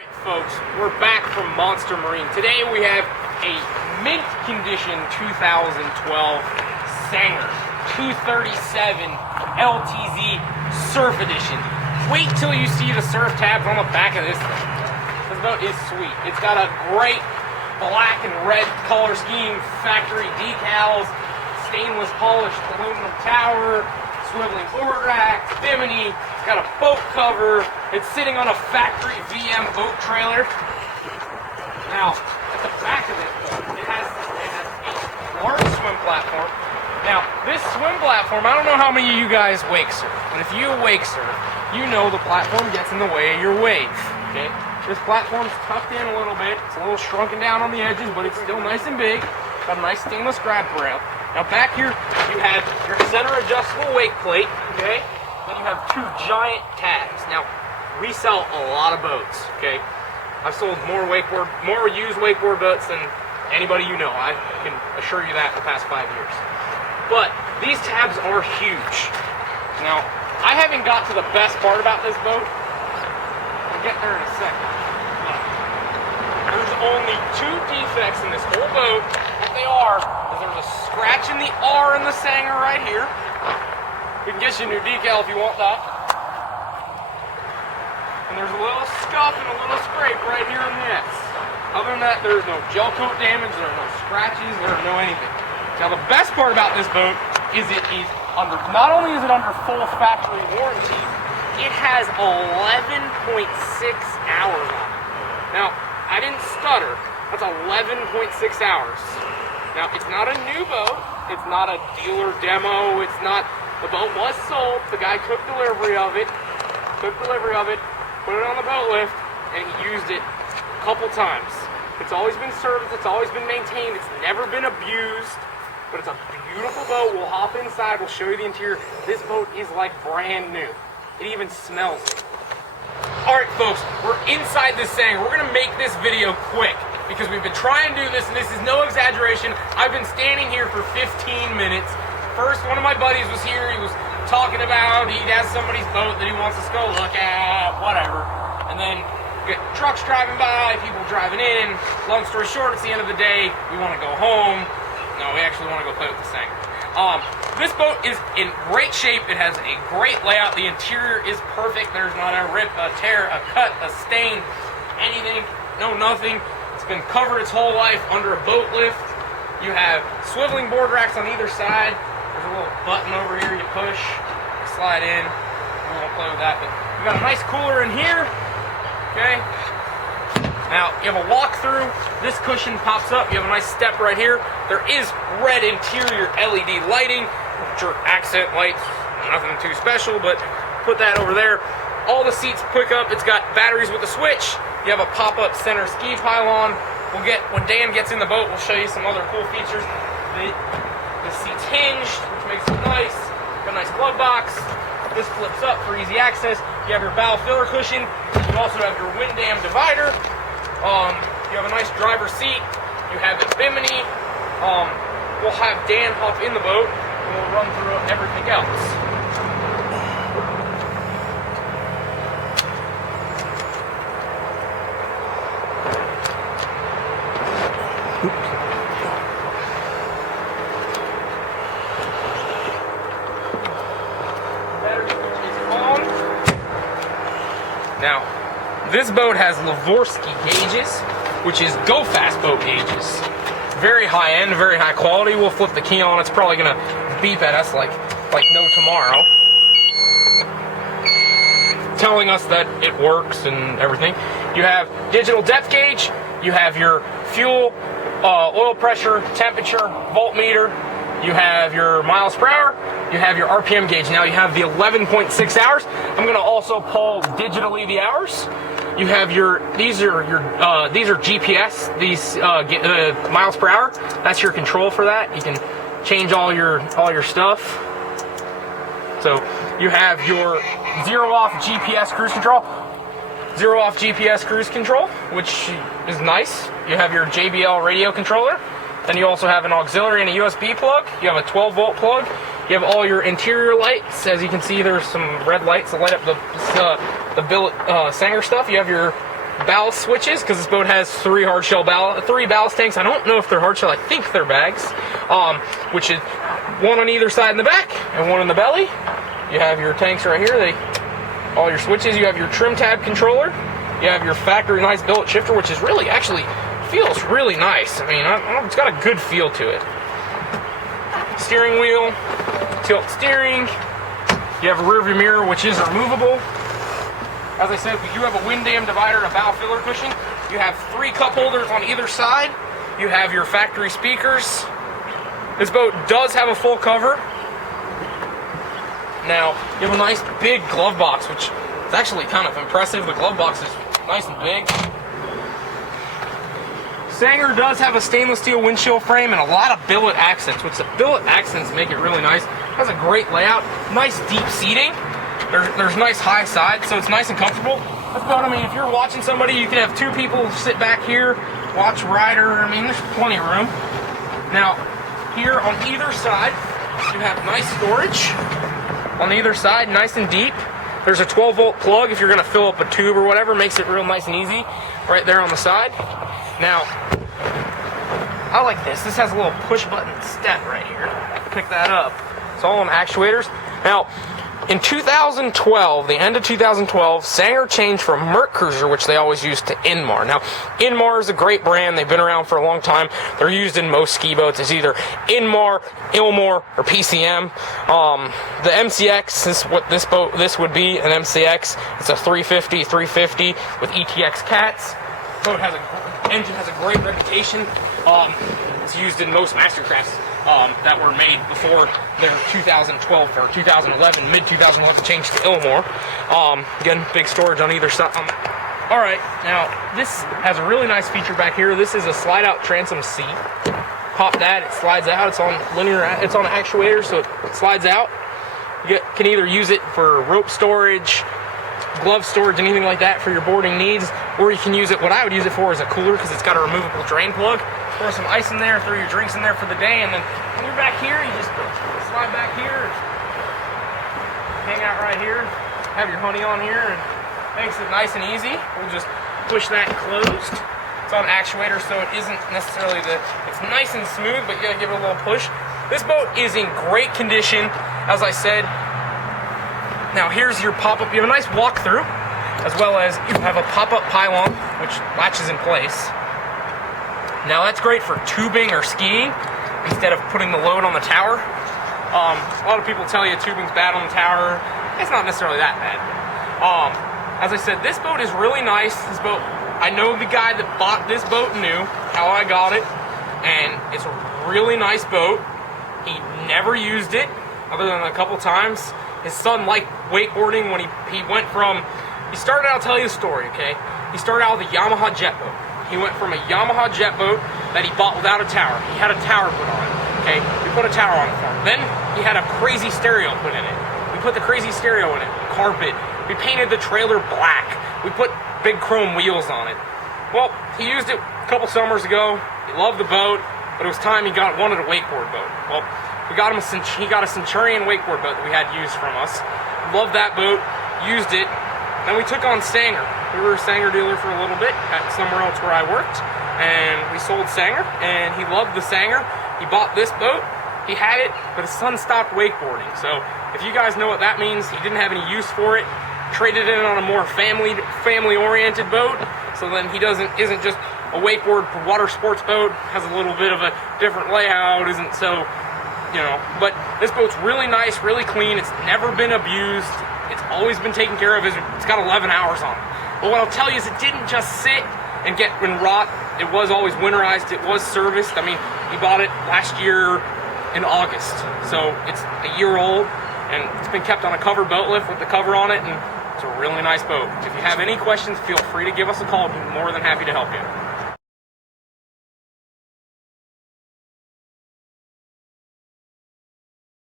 Folks, we're back from Monster Marine. Today we have a mint condition 2012 Sanger V237 LTZ Surf Edition. Wait till you see the surf tabs on the back of this thing. This boat is sweet. It's got a great black and red color scheme, factory decals, stainless polished aluminum tower, swiveling board rack, bimini. It's got a boat cover. It's sitting on a factory VM boat trailer. Now, at the back of it, it has a large swim platform. Now, this swim platform, I don't know how many of you guys wake surf, but if you wake surf, you know the platform gets in the way of your wave. Okay? This platform's tucked in a little bit. It's a little shrunken down on the edges, but it's still nice and big. Got a nice stainless grab rail. Now back here, you have your center adjustable wake plate, okay? Then you have two giant tabs. Now, we sell a lot of boats, okay? I've sold more used wakeboard boats than anybody you know. I can assure you that in the past 5 years. But these tabs are huge. Now, I haven't got to the best part about this boat. I'll get there in a second. There's only two defects in this whole boat. What they are is there's a scratch in the R in the Sanger right here. We can get you a new decal if you want that. And there's a little scuff and a little scrape right here in the S. Other than that, there's no gel coat damage, there are no scratches, there are no anything. Now the best part about this boat is it is under, not only is it under full factory warranty, it has 11.6 hours on it. Now, I didn't stutter. That's 11.6 hours. Now, it's not a new boat. It's not a dealer demo. It's not, the boat was sold. The guy took delivery of it, put it on the boat lift, and he used it a couple times. It's always been serviced. It's always been maintained. It's never been abused, but it's a beautiful boat. We'll hop inside. We'll show you the interior. This boat is like brand new. It even smells it. Alright folks, we're inside this Sanger. We're going to make this video quick because we've been trying to do this, and this is no exaggeration. I've been standing here for 15 minutes. First, one of my buddies was here. He was talking about he has somebody's boat that he wants us to go look at, whatever. And then we get trucks driving by, people driving in. Long story short, it's the end of the day. We want to go home. No, we actually want to go play with the Sanger. This boat is in great shape. It has a great layout. The interior is perfect. There's not a rip, a tear, a cut, a stain, anything. No, nothing. It's been covered its whole life under a boat lift. You have swiveling board racks on either side. There's a little button over here you push, you slide in. We won't play with that, but we got a nice cooler in here. Okay. Now, you have a walk-through. This cushion pops up. You have a nice step right here. There is red interior LED lighting, which are accent lights. Nothing too special, but put that over there. All the seats pick up. It's got batteries with a switch. You have a pop-up center ski pylon. When Dan gets in the boat, we'll show you some other cool features. The seat's hinged, which makes it nice. Got a nice glove box. This flips up for easy access. You have your bow filler cushion. You also have your wind dam divider. You have a nice driver's seat. You have the bimini. We'll have Dan hop in the boat, and we'll run through everything else. Battery switch is on. Now, this boat has Lavorsky gauges, which is go fast boat gauges. Very high end, very high quality. We'll flip the key on. It's probably gonna beep at us like no tomorrow, telling us that it works and everything. You have digital depth gauge. You have your fuel, oil pressure, temperature, voltmeter. You have your miles per hour. You have your RPM gauge. Now you have the 11.6 hours. I'm gonna also pull digitally the hours. You have these are GPS, these miles per hour. That's your control for that. You can change all your stuff. So you have your zero off GPS cruise control, which is nice. You have your JBL radio controller. Then you also have an auxiliary and a USB plug. You have a 12-volt plug. You have all your interior lights. As you can see, there's some red lights that light up the billet Sanger stuff. You have your ballast switches, because this boat has three ballast tanks. I don't know if they're hard shell, I think they're bags, which is one on either side in the back and one in the belly. You have your tanks right here, all your switches. You have your trim tab controller. You have your factory nice billet shifter, which is really, actually feels really nice. I mean, it's got a good feel to it. Steering wheel, tilt steering. You have a rear view mirror, which is removable. As I said, we do have a wind dam divider and a bow filler cushion. You have 3 cup holders on either side. You have your factory speakers. This boat does have a full cover. Now, you have a nice big glove box, which is actually kind of impressive. The glove box is nice and big. Sanger does have a stainless steel windshield frame and a lot of billet accents, which the billet accents make it really nice. It has a great layout, nice deep seating. There's nice high sides, so it's nice and comfortable. This boat, I mean, if you're watching somebody, you can have 2 people sit back here, watch rider. I mean, there's plenty of room. Now, here on either side, you have nice storage. On either side, nice and deep. There's a 12-volt plug if you're going to fill up a tube or whatever. Makes it real nice and easy right there on the side. Now, I like this. This has a little push-button step right here. Pick that up. It's all on actuators. Now, in 2012, the end of 2012, Sanger changed from Merc Cruiser, which they always used, to Inmar. Now, Inmar is a great brand. They've been around for a long time. They're used in most ski boats. It's either Inmar, Ilmor, or PCM. The MCX is what this would be, an MCX. It's a 350 with ETX cats. The boat engine has a great reputation. It's used in most Mastercrafts that were made before their 2012 or 2011, mid-2011 change to Ilmor. Again, big storage on either side. Alright, now this has a really nice feature back here. This is a slide-out transom seat. Pop that, it slides out. It's on it's on an actuator, so it slides out. You can either use it for rope storage, glove storage, anything like that for your boarding needs, or you can use it, what I would use it for is a cooler, because it's got a removable drain plug. Throw some ice in there, throw your drinks in there for the day, and then when you're back here, you just slide back here, hang out right here, have your honey on here, and makes it nice and easy. We'll just push that closed. It's on actuator, so it isn't necessarily it's nice and smooth, but you gotta give it a little push. This boat is in great condition, as I said. Now here's your pop-up. You have a nice walk-through, as well as you have a pop-up pylon, which latches in place. Now that's great for tubing or skiing, instead of putting the load on the tower. A lot of people tell you tubing's bad on the tower. It's not necessarily that bad. As I said, this boat is really nice. This boat, I know the guy that bought this boat knew how I got it, and it's a really nice boat. He never used it, other than a couple times. His son liked wakeboarding when he went from, he started out, I'll tell you the story, okay? He started out with a Yamaha jet boat. He went from a Yamaha jet boat that he bought without a tower. He had a tower put on it, okay? We put a tower on it for him. Then he had a crazy stereo put in it. We put the crazy stereo in it, carpet. We painted the trailer black. We put big chrome wheels on it. Well, he used it a couple summers ago. He loved the boat, but it was time he wanted a wakeboard boat. Well, he got a Centurion wakeboard boat that we had used from us. Loved that boat, used it. Then we took on Sanger. We were a Sanger dealer for a little bit at somewhere else where I worked, and we sold Sanger, and he loved the Sanger. He bought this boat, he had it, but his son stopped wakeboarding. So if you guys know what that means, he didn't have any use for it, traded it on a more family-oriented boat, so then he isn't just a wakeboard water sports boat, has a little bit of a different layout, isn't so, but this boat's really nice, really clean. It's never been abused. It's always been taken care of. It's got 11 hours on it. But what I'll tell you is it didn't just sit and rot. It was always winterized. It was serviced. I mean, he bought it last year in August. So it's a year old, and it's been kept on a cover boat lift with the cover on it, and it's a really nice boat. If you have any questions, feel free to give us a call. We'll be more than happy to help you.